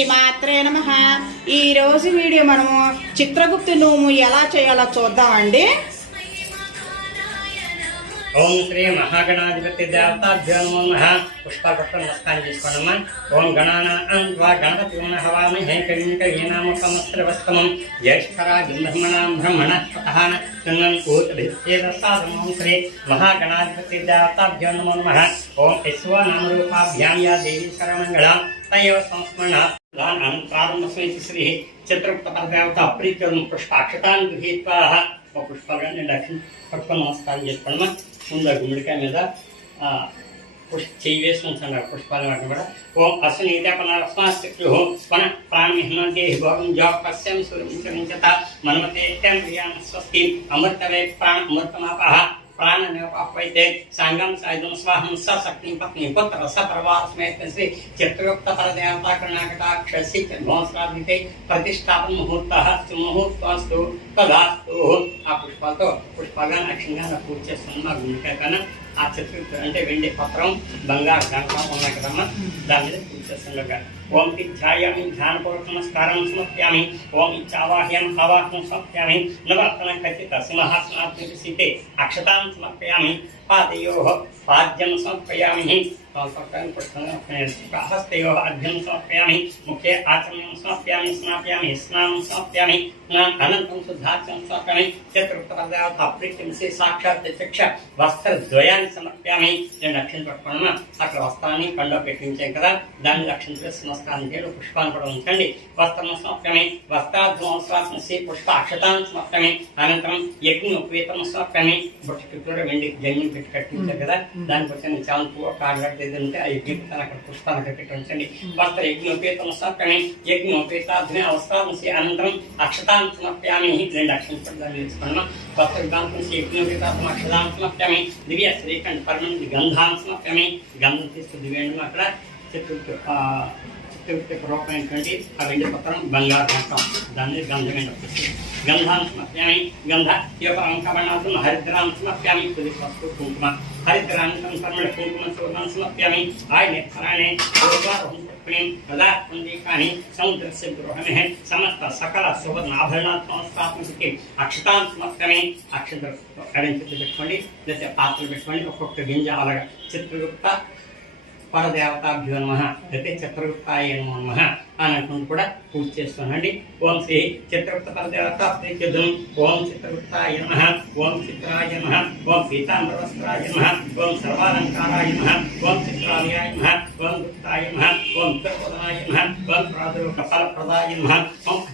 శ్రీమాత్రే నమ. ఈ రోజు వీడియో మనము చిత్రగుప్తి నూము ఎలా చేయాలో చూద్దామండి ఓం శ్రీ మహాగణాధిపతి దేవతాభ్యో నమో నమః. నమస్కారం చేసుకోండమ్మా. ఓం గణానాం త్వా గణపతి హవామహే కవిం కవీనాముఖమస్త్రవస్తమం జ్యేష్ఠరాజం బ్రహ్మణాం బ్రహ్మణ మహాగణాధిపతి దేవతాభ్యో నమో నమః. ఓం యశ్వ నామరూపాభ్యాం యా దేవీ సంస్మరణ శ్రీ చిత్రగుప్తపరదేవత ప్రీత్యం పుష్పాక్షతాన్ని గృహీత్వా ఒక పుష్పాలు లక్ష్మి పట్టుకొని నమస్కారం చేసుకోండి ముందు గుమ్మడికాయ మీద ఆ, పుష్ప చెయ్యి వేసి ఉంచండి పుష్పాలు వాటిని కూడా ఓం అశ్వనీతపనస్మాస్త్యు వన ప్రాణమిహ్నంతే భోగం జో పశ్యం సూర్యంచత మనమతే ప్రియాణ స్వస్తి అమృతవే ప్రాణ అమృతమాప ప్రాణనివైతే సంగం సాయుధం స్వహంస సశక్తి పత్ని పుత్ర సపరవార సమేత శ్రీ చిత్రయుక్త పరదేవత కర్ణాటకాక్షసి ధ్వంసరాధితే ప్రతిష్టాపన ముహూర్త ముహూర్తస్తు తదాస్తు ఆ పుష్పాలతో పుష్పగా అక్షంగా పూజ చేస్తున్న మా గుండెకాయ ఆ చెట్టు అంటే వెండి పత్రం బంగారు గంటం ఉన్నాయి కదమ్మా? దాని మీద పూజ చేస్తుండగా. ఓం ధ్యాయామి ధ్యానపూర్వక నమస్కారం సమర్ప్యామి. ఓం ఇచ్చావాహ్యం ఆవాహం సమర్ప్యామి. నవర్తన ఖచ్చిత సింహాసనాత్మక సీతే అక్షతాం సమర్పయామి. పాదయోహ పాద్యం సమర్పయామి. హస్తయో అర్ఘ్యం సమర్పయామి ముఖే స్నాప్యామి స్నానం సమర్పయామి అనంతం శుద్ధాచం సమర్పయామి వస్త్రద్వయాన్ని సమర్పయామి నేను రక్షణ పట్టుకున్నా అక్కడ వస్త్రాన్ని కళ్ళలో పెట్టించాను కదా దాన్ని రక్షణ చేసి నమస్కారం చేయడం పుష్పాన్ని కూడా ఉంచండి వస్త్రం సమర్పమే వస్త్రాధ్వాసం శ్రీ పుష్ప అక్షతాన్ని సమర్పమే అనంతరం యజ్ఞ ఉపవేతం సమర్పమే బుట్ట చుట్టూ వెండి జన్యం పెట్టి కట్టించారు కదా దాని వచ్చిన చాలు పువ్వు ఉంటే ఆ యజ్ఞోపేతాన్ని అక్కడ పుష్పాన్ని అక్కడ పెట్టి ఉంచండి. వస్త్ర యజ్ఞోపేతం సమర్పయామి యజ్ఞోపేతాధ్నే అవస్థానం అనంతరం అక్షతాంతమప్యామి రెండు అక్షరం కూడా దాన్ని తీసుకున్నాం వస్త్ర యజ్ఞోపేతాత్మ అక్షతాన్ని దివ్య శ్రీకంఠ పరమం గంధాన్ని గంధం తీసుకు దివ్యండి అక్కడ చిత్ర చిత్రవృత్తి పూర్వకమైనటువంటి ఆ వెండి పత్రం బంగారు పత్రం దాన్ని గంధమైన గంధాన్ని సమర్ప్యామి గంధ ఈ యొక్క అంకవర్ణార్థం హరిద్రాన్ని సమర్ప్యామి తుది వస్తు కుంకుమ హరిద్రాన్ని సంకరణ కుంకుమ చూర్ణాన్ని సమర్ప్యామి ఆయన ఫలానే పుష్పిణీం తదా పుంజీకాని సముద్రస్య గృహమే సమస్త సకల సువర్ణాభరణాత్మస్తాత్మకి అక్షతాన్ని సమర్ప్యామి అక్షత ఎడంచి పెట్టుకోండి లేదా పాత్రలు పెట్టుకోండి ఒక్కొక్క గింజ అలాగా చిత్రగుప్త పరదేవతాభ్యో నమ అయితే చిత్రగుప్తాయ నమో నమ అని అనుకుంటూ కూడా పూజ చేస్తానండి ఓం శ్రీ చిత్రగుప్త పరదేవత ప్రీత్యుధం ఓం చిత్రగుప్తాయ నమ ఓం చిత్రాయ నమ ఓం పీతాంబరవస్త్రాయ నమ ఓం సర్వాలంకారాయ నమ ఓం చిత్రాలయాయ నమ ఓం గుప్తాయ నమ ఓం ఉత్తరపదాయ నమ ఓం ప్రాదుర్క ఫలప్రదాయ నమ ఓం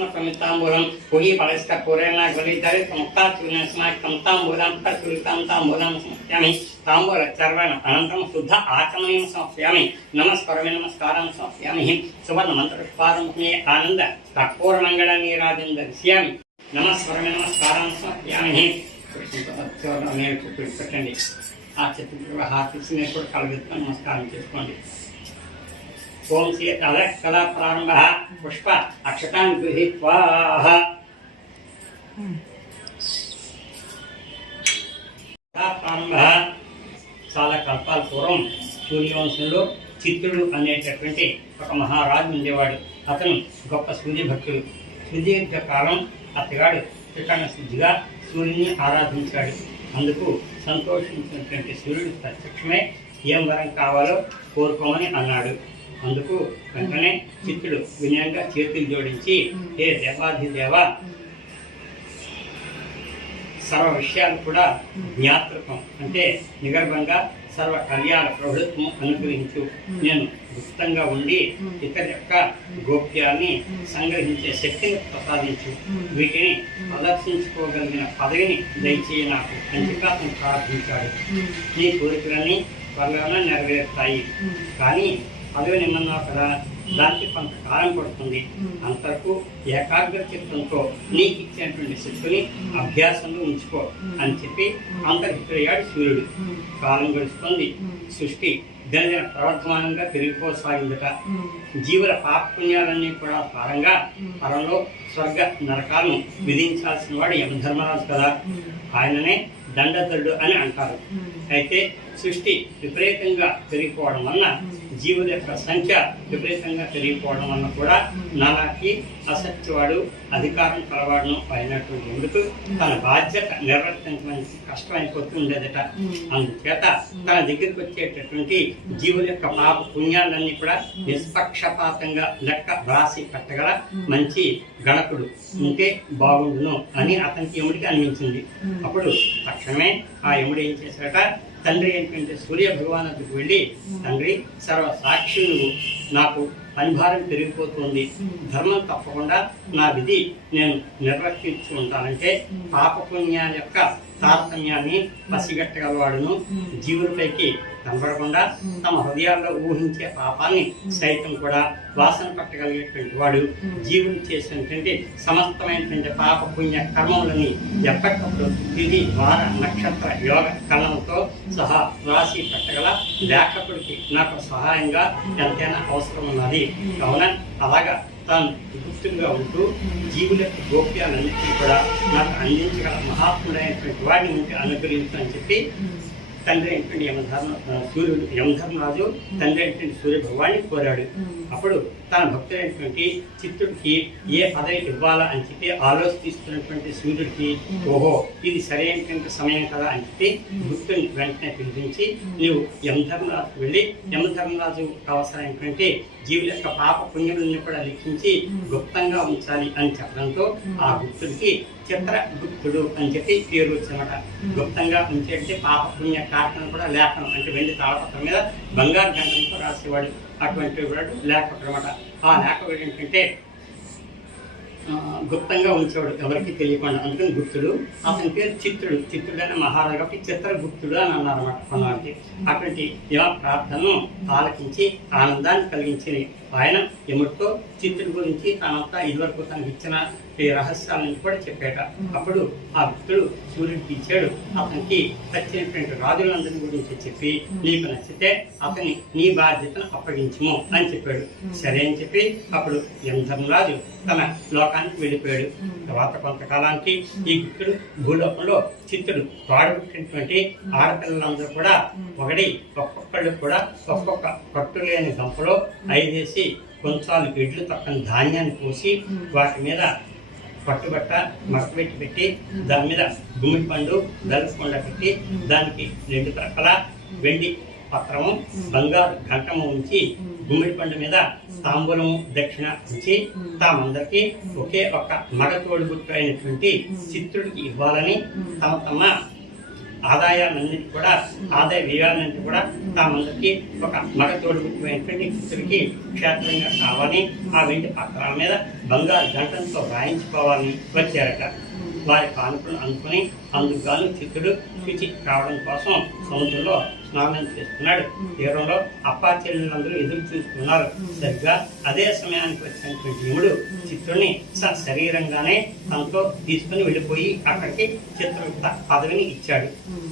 చిత్రగుప్త ప్రమితాంబూలం పుగి పరస్క పూరేణ గలితరి ముక్తా చూర్ణస్మాక్ తాంబూలం ప్రచురితం తాంబూలం తాంబూల చర్వణ అనంతరం శుద్ధ ఆచమయం సమస్యామి నమస్కరమే నమస్కారం సమస్యామి సువర్ణ మంత్రపుష్పారంభమే ఆనంద కర్పూర మంగళ నీరాజం దర్శ్యామి నమస్కరమే నమస్కారం సమర్ప్యామి పెట్టండి ఆ చిత్ర హార్పిసి నేను కూడా కలగెత్తుకొని నమస్కారం చేసుకోండి ఓం శ్రీ కళా ప్రారంభ పుష్ప అక్షతాన్ని గృహీత్వా. కళా ప్రారంభ చాలా కల్పాల పూర్వం సూర్యవంశంలో చిత్రుడు అనేటటువంటి ఒక మహారాజు ఉండేవాడు. అతను గొప్ప సూర్య భక్తుడు. సుదీర్ఘ కాలం అతగాడు. త్రికరణ శుద్ధిగా సూర్యుని ఆరాధించాడు. అందుకు సంతోషించినటువంటి సూర్యుడు ప్రత్యక్షమే ఏం వరం కావాలో కోరుకోమని అన్నాడు. అందుకు వెంటనే చిత్తుడు వినయంగా చేతులు జోడించి ఏ దేవాధిదేవ సర్వ విషయాలు కూడా జ్ఞాతృకం అంటే నిగర్భంగా సర్వ కళ్యాణ ప్రభుత్వం అనుగ్రహించు. నేను గుప్తంగా ఉండి ఇతర యొక్క గోప్యాన్ని సంగ్రహించే శక్తిని ప్రసాదించు. వీటిని ప్రదర్శించుకోగలిగిన పదవిని దయచేయి నాకు పంచకాతం ప్రార్థించాడు. నీ కోరికలన్నీ త్వరలోనే నెరవేరుతాయి. కానీ పదవి నిమ్మన్నావు కదా దానికి కొంతకాలం పడుతుంది. మ్మ్. అంతకు ఏకాగ్ర చిత్తంతో నీకు ఇచ్చినటువంటి శక్తిని అభ్యాసంలో ఉంచుకో అని చెప్పి అంతర్హితుడయ్యాడు సూర్యుడు. కాలం గడుస్తుంది. సృష్టి దినదిన ప్రవర్తమానంగా పెరిగిపోసాగిందట. జీవుల పాపపుణ్యాలన్నీ కూడా భారంగా. పరంలో స్వర్గ నరకాలను విధించాల్సిన వాడు యమధర్మరాజు కదా. ఆయననే దండధరుడు అని అంటారు. అయితే సృష్టి విపరీతంగా పెరిగిపోవడం వలన జీవుల యొక్క సంఖ్య విపరీతంగా పెరిగిపోవడం వలన కూడా నాలాకి నానాకి అసత్యవాడు అధికారం కలవాడను అయినటువంటి ఎందుకు తన బాధ్యత నిర్వర్తించడానికి కష్టమైపోతూ ఉండేదట. అందుచేత తన దగ్గరికి వచ్చేటటువంటి జీవుల యొక్క పాప పుణ్యాలన్నీ కూడా నిష్పక్షపాతంగా లెక్క రాసి పెట్టగల మంచి గణకుడు ఉంటే బాగుండును అని అతనికి యముడికి అనిపించింది అప్పుడు తక్షణమే ఆ యముడు ఏం చేశాడట? తండ్రి ఏంటంటే సూర్య భగవానుడికి వెళ్ళి తండ్రి సర్వ సాక్షి నాకు పనిభారం పెరిగిపోతుంది. ధర్మం తప్పకుండా నా విధి నేను నిర్వర్తించుకుంటానంటే పాపపుణ్యాల యొక్క తారతమ్యాన్ని పసిగట్టగలవాడును. జీవులపైకి కనబడకుండా తమ హృదయాల్లో ఊహించే పాపాన్ని సైతం కూడా వాసన పట్టగలిగేటువంటి వాడు జీవులు చేసినటువంటి సమస్తమైనటువంటి పాప పుణ్య కర్మములని ఎప్పటికప్పుడు తిది వార నక్షత్ర యోగ కళలతో సహా రాసి పెట్టగల లేఖకుడికి నాకు సహాయంగా ఎంతైనా అవసరం ఉన్నది. కావున అలాగా తాను గుప్తంగా ఉంటూ జీవుల యొక్క గోప్యాలన్నింటినీ కూడా నాకు అందించగల మహాత్ముడైనటువంటి వాడిని ఉంటే అనుగ్రహించు చెప్పి తండ్రి అయినటువంటి యమధర్మ సూర్యుడు యమధర్మరాజు తండ్రి అయినటువంటి సూర్య భగవాన్ని కోరాడు అప్పుడు తన భక్తుడైనటువంటి చిత్తుడికి ఏ పదవి ఇవ్వాలా అని చెప్పి ఆలోచిస్తున్నటువంటి సూర్యుడికి ఓహో ఇది సరైనటువంటి సమయం కదా అని చెప్పి భక్తుని వెంటనే పిలిపించి నీవు యమధర్మరాజుకు వెళ్ళి యమధర్మరాజు అవసరమైనటువంటి జీవుల యొక్క పాప పుణ్యములను కూడా లిఖించి గుప్తంగా ఉంచాలి అని చెప్పడంతో ఆ గుప్తుడికి చిత్ర గుప్తుడు అని చెప్పి పేరు వచ్చినమాట గుప్తంగా ఉంచేటే పాప పుణ్య కార్యక్రమం కూడా లేఖనం అంటే వెండి తాళపత్రం మీద బంగారు గంటలతో రాసేవాడు. అటువంటి వాడు లేఖకుడు అనమాట ఆ లేఖకుడు ఏంటంటే గుప్తంగా ఉంచేవాడు ఎవరికి తెలియకుండా. అందుకని గుప్తుడు అతని పేరు చిత్రుడు. చిత్రుడు అనే మహారాజు కాబట్టి చిత్రగుప్తుడు అని అన్నారు అనమాట కొన్నాళ్ళకి అటువంటి యమ ప్రార్థనను ఆలకించి ఆనందాన్ని కలిగించి ఆయన యముడితో చిత్రుడి గురించి తానంతా ఇదివరకు తనకి ఇచ్చిన ఈ రహస్యాలను కూడా చెప్పాట. అప్పుడు ఆ భక్తుడు సూర్యుడికి ఇచ్చాడు అతనికి వచ్చినటువంటి రాజులందరి గురించి చెప్పి నీకు నచ్చితే అతని నీ బాధ్యతను అప్పగించుము అని చెప్పాడు. సరే అని చెప్పి అప్పుడు యమధర్మరాజు తన లోకానికి వెళ్ళిపోయాడు. తర్వాత కొంతకాలానికి ఈ భక్తుడు భూలోకంలో చిత్తుడు వాడబుట్టినటువంటి ఆడపిల్లలందరూ కూడా ఒకటి ఒక్కొక్కళ్ళు కూడా ఒక్కొక్క కట్టు లేని గంపలో ఐదేసి కొంచాలు ఎడ్లు తక్కని ధాన్యాన్ని పోసి వాటి మీద పట్టుబట్ట మసపెట్టి పెట్టి దాని మీద గుమ్మిడి పండు దలుపుకొండ పెట్టి దానికి రెండు ప్రక్కల వెండి పత్రము బంగారు ఘంటము ఉంచి గుమ్మిడి పండు మీద తాంబూలము దక్షిణ ఉంచి తామందరికీ ఒకే ఒక మగ తోడుగుట్టు అయినటువంటి చిత్రుడికి ఇవ్వాలని తమ తమ ఆదాయాలన్నింటి కూడా ఆదాయ వ్యయాలన్నింటి కూడా తామందరికీ ఒక మగ తోడుకుపోయినటువంటి అయినటువంటి చిత్రుడికి క్షేత్రంగా కావాలని ఆ వెంటి పత్రాల మీద బంగారు గంటలతో రాయించుకోవాలని వచ్చారట. వారి కానుకలు అనుకుని అందుకు గాను చిత్తుడు శుచి కావడం కోసం సముద్రంలో స్నానం చేస్తున్నాడు. తీరంలో అప్పా చెల్లెలందరూ ఎదురు చూస్తున్నారు. సరిగ్గా అదే సమయానికి వచ్చినటువంటి యముడు చిత్రుడిని స శరీరంగానే తనతో తీసుకుని వెళ్ళిపోయి అక్కడికి చిత్రగుప్త పదవిని ఇచ్చాడు.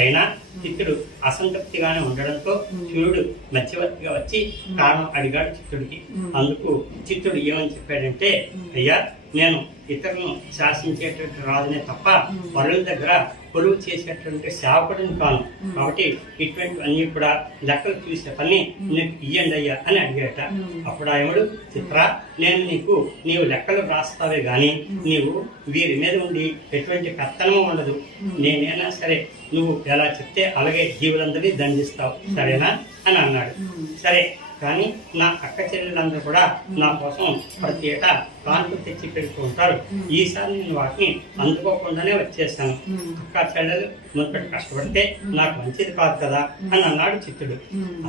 అయినా చిత్తుడు అసంతృప్తిగానే ఉండడంతో సూర్యుడు మధ్యవర్తిగా వచ్చి కారణం అడిగాడు చిత్తుడికి అందుకు చిత్తుడు ఏమని చెప్పాడంటే అయ్యా నేను ఇతరులను శాసించేటువంటి రాజునే తప్ప పరుల దగ్గర కొలువు చేసేటువంటి సేవకుడిని కాను కాబట్టి ఇటువంటివన్నీ కూడా లెక్కలు చూసే పని నీకు ఇయ్యండి అయ్యా అని అడిగాట. అప్పుడు ఆయముడు చిత్ర నేను నీకు నీవు లెక్కలు రాస్తావే గాని నీవు వీరి మీద ఉండి ఎటువంటి కర్తనము ఉండదు. నేనైనా సరే నువ్వు ఎలా చెప్తే అలాగే జీవులందరినీ దండిస్తావు. సరేనా? అని అన్నాడు. సరే కానీ నా అక్క చెల్లెలందరూ కూడా నా కోసం ప్రతి ఏటా కాన్పు తెచ్చి పెడుతూ ఉంటారు. ఈసారి నేను వాటిని అందుకోకుండానే వచ్చేసాను అక్క చెల్లెలు మునుపటి కష్టపడితే నాకు మంచిది కాదు కదా అని అన్నాడు చిత్తుడు.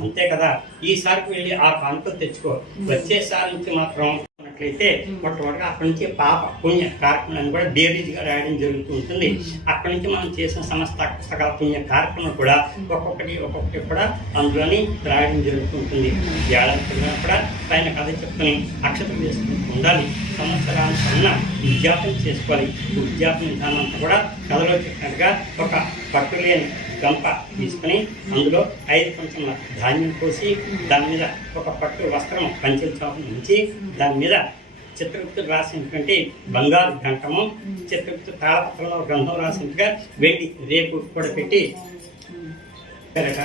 అంతే కదా ఈసారికి వెళ్ళి ఆ కాన్పు తెచ్చుకో. వచ్చేసారి నుంచి మాత్రం ఉన్నట్లయితే మొట్టమొదటిగా అక్కడి నుంచి పాప పుణ్య కార్యక్రమాన్ని కూడా బేరీజ్గా రాయడం జరుగుతూ ఉంటుంది. అక్కడి నుంచి మనం చేసిన సమస్త సకల పుణ్య కార్యక్రమం కూడా ఒక్కొక్కటి ఒక్కొక్కటి కూడా అందులోని రాయడం జరుగుతూ ఉంటుంది. ఏడాది కూడా పైన కథ చెప్పుకొని అక్షతం వేసుకుంటూ ఉండాలి. సంవత్సరానికి కన్నా విజ్ఞాపనం చేసుకోవాలి. విజ్ఞాపన విధానం అంతా కూడా కథలో చెప్పినట్టుగా ఒక పట్టు లేని గంప తీసుకుని అందులో ఐదు కొంచెం ధాన్యం పోసి దాని మీద ఒక పట్టు వస్త్రం పంచెల చాపం ఉంచి దాని మీద చిత్రగుప్తుడు రాసినటువంటి బంగారు గంటము చిత్రగుప్తు తాళపత్రంలో గ్రంథం రాసినట్టుగా వెండి రేపు కూడా పెట్టి కనుక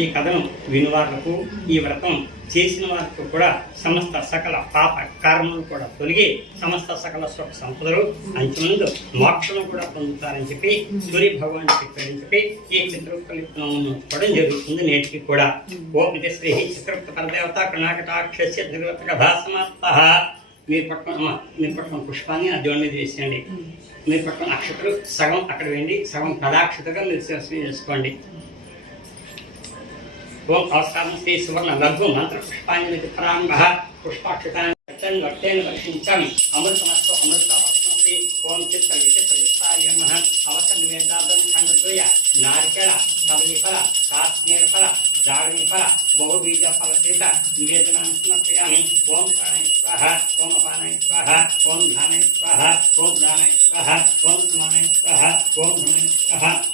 ఈ కథను వినువాళ్ళకు ఈ వ్రతం చేసిన వారికి కూడా సమస్త సకల పాప కారణములు కూడా తొలగి సమస్త సకల సుఖ సంపదలు అంచునందు మోక్షము కూడా పొందుతారని చెప్పి సూర్య భగవాన్ చెప్పారని చెప్పి ఈ చిత్రోత్పలిత్వం కూడా జరుగుతుంది నేటికి కూడా. ఓం ఇది శ్రీ చిత్రోక్త పరదేవత కర్ణాటకాక్షస్య దుర్గత కథాసమాప్త. మీరు పట్టుకున్న మీరు పట్టుకున్న పుష్పాన్ని ఆ దేవుడి మీద వేసేయండి. మీరు పట్టుకున్న అక్షతలు సగం అక్కడ వేయండి సగం కళాక్షతగా మీరు చేసుకోండి. ఓం అవస్కారం శ్రీ సువర్ణ లఘు మంత్ర పుష్పాంజలి ప్రారంభ పుష్పాక్షతాన్ని రక్షణ రక్షణ రక్షించామి అమృతమస్తు అమృతమస్తి ఓం చిత్త విచిత్ర గుప్తాయ నమః అవసర నివేదార్థం ఖండద్వయ నారికేళ जागरणफल बहुबीजफलसित निवेदनां समर्पयामि ॐ प्राणे स्वाहा ओम अपाने स्वाहा ॐ ध्याने स्वाहा ॐ दाने स्वाहा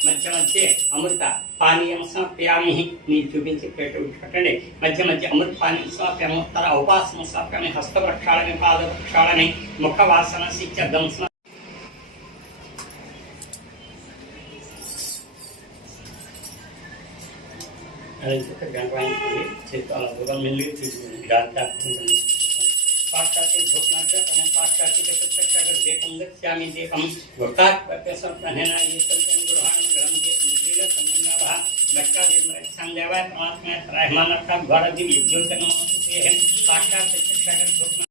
मध्य मध्ये अमृत पानीयं समर्पयामि नीचुबिञ्च पेट उद्घटने मध्य मध्ये अमृतपानीं समर्पयामि उत्तर సమర్పయామి ఉత్తర ఉపాసన సమర్పయామి హస్త ప్రక్షాళని పాద ప్రక్షాళని ముఖ వాసన సిద్ధం గంట వాయించుకోండి చేతుల బుధం మెల్లి గాలి దాక్కుంటుంది సాక్షాత్ భూపనాథ అనే సాక్షాత్ ప్రత్యక్ష దీపం దక్ష్యామి దీపం వృత్తాత్ ప్రత్యసంహేన ఈశ్వరం గృహాణం గ్రహం దీపం శ్రీల సంగంగవ లక్కా దీపం సందేవ పరమాత్మ త్రైమానక భారతి విద్యుతనమస్తే సాక్షాత్ ప్రత్యక్ష భూపనాథ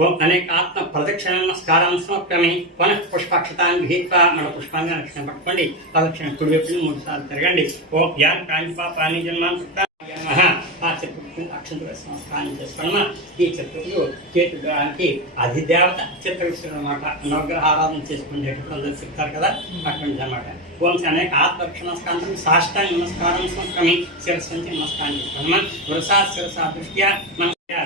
ఓం అనేక ఆత్మ ప్రదక్షిణ నమస్కారం సమర్పమి పునః పుష్పాక్షతాన్ని గీత్వా మన పుష్పాన్ని రక్షణ పట్టుకోండి. ప్రదక్షిణ కుడివైపు మూడు సార్లు తిరగండి. ఓం యాన్ కాంతిపా పాని జన్మాన్ ఆ చిత్రగుప్తుని అక్షంతుల సంస్కారం చేసుకున్న ఈ చిత్రకుడు చేతుడానికి అధిదేవత చిత్రగుప్తుడు అనమాట నవగ్రహ ఆరాధన చేసుకునేటప్పుడు అందరూ చెప్తారు కదా. అటువంటి అనమాట ఓం అనేక ఆత్మరక్ష నమస్కారం సాష్టాంగ నమస్కారం సమర్పమి శిరస్సు నుంచి నమస్కారం చేసుకున్నాం వృషా శిరసా దృష్ట్యా.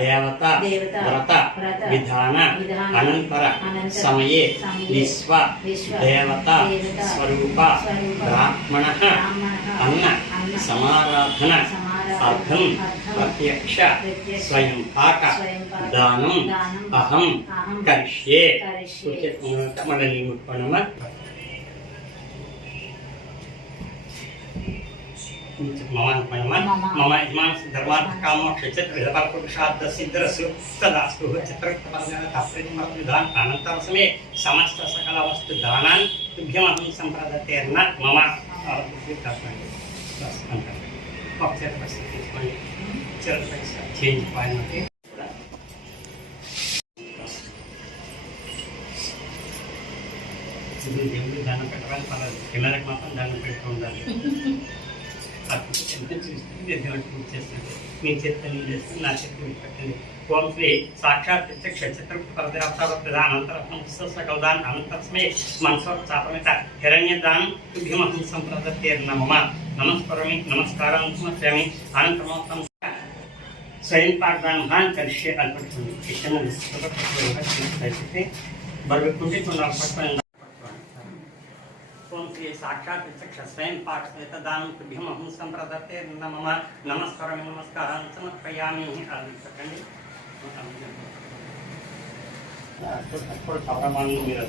దేవత వ్రత విధాన అనంతర సమయే విశ్వ దేవత స్వరూప బ్రాహ్మణ అన్న సమారాధన అర్థం ప్రత్యక్ష స్వయం పాక దానం అహం కరిష్యే. మనల్ని ముట్టుకోనమ్మా తుభ్యమహం సంప్రదతేర్న మమ చెప్పండి బస్ అంటారు ఒక చేత బస్ తీసుకోండి చిరత చేంజ్ పాయింట్ ఇప్పుడు దేవుడు దానం పెట్టాలని పర్లేదు పిల్లలకు మాత్రం దానం పెడుతూ ఉండాలి అప్పుడు ఎంత చూస్తుంది దేవుడు పూజ చేస్తుంది. మీ చేత నేను చేస్తుంది నా చేత మీరు పెట్టండి. ఓం శ్రీ సాక్షాత్ ప్రత్యక్ష చిత్ర పరదేవతాల ప్రధానంతరం సకలదాన్ అనంతరస్మే మనసోత్సాపమిత హిరణ్యదానం తుభ్యమహం సంప్రదత్తే నమస్కరమి నమస్కారం సమర్పయామి స్వయం పాఠదానం కొన్ని పట్టుకొని ఓం శ్రీ సాక్షాత్ చక్ష స్వయం పాఠదానం తుభ్యమహం సంప్రదత్తే నమ నమస్కారం నమస్కారాన్ని సమర్పయామి అది చెప్పండి అప్పుడు పరమాణు మీరు